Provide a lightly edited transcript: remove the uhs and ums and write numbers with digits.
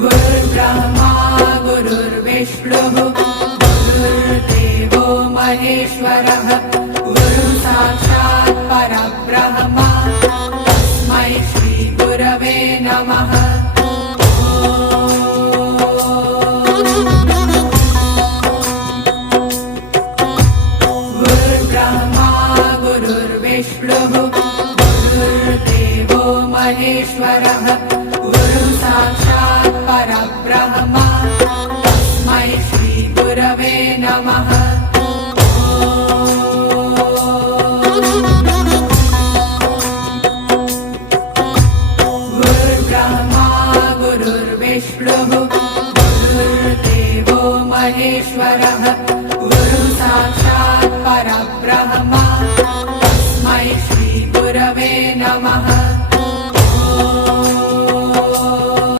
गुरुर्ब्रह्मा गुरुर्विष्णुः गुरुर्देवो महेश्वरः गुरुः साक्षात् परब्रह्म तस्मै श्री गुरवे नमः। गुरुर्ब्रह्मा गुरुर्विष्णुः गुरुर्देवो महेश्वरः गुरुः साक्षात् परब्रह्म तस्मै श्री गुरवे नमः। गुरुर्ब्रह्मा गुरुर्विष्णुः गुरुर्देवो महेश्वरः गुरुः साक्षात् परब्रह्म तस्मै श्री गुरवे नमः।